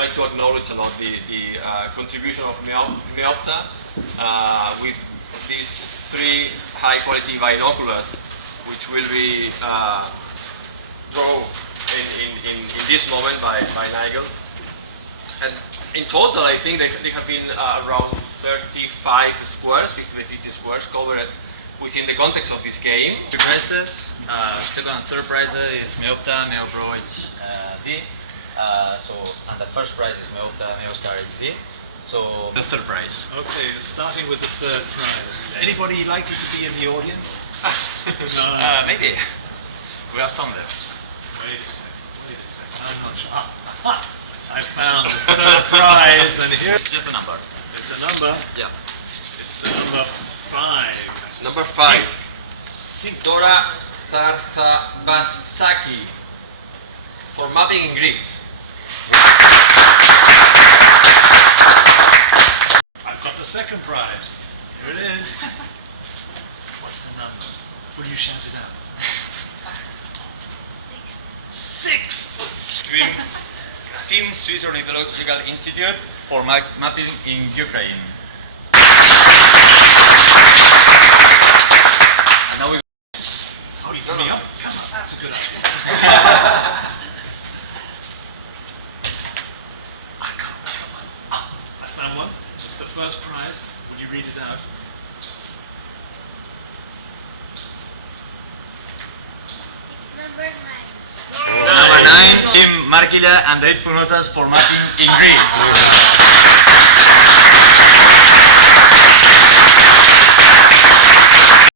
like to acknowledge a lot the contribution of EBBA2 with these 3 high-quality binoculars, which will be drawn in this moment by Nigel. And in total, I think they have been around 35 squares, 50 by 50 squares, covered within the context of this game. The prizes, second and third prize is EBBA2, EBBA Pro HD. And the first prize is EBBA2, EBBA Star HD. So the third prize. Okay, starting with the third prize. Anybody likely to be in the audience? No. Maybe. We have some there. Wait a second. I'm not sure. I found the third prize, and here It's just a number. it's a number. Yeah. It's the number 5. Number 5, Dora Zarzabasaki, for mapping in Greece. I've got the second prize. Here it is. What's the number? Will you shout it out? Sixth. Team Swiss Ornithological Institute for mapping in Ukraine. And now we Oh, you got me up? Come on, that's a good idea. Come on. I found one. It's the first prize. Will you read it out? It's number 9. Number 9, Team Markida and David Funosas for mapping in Greece.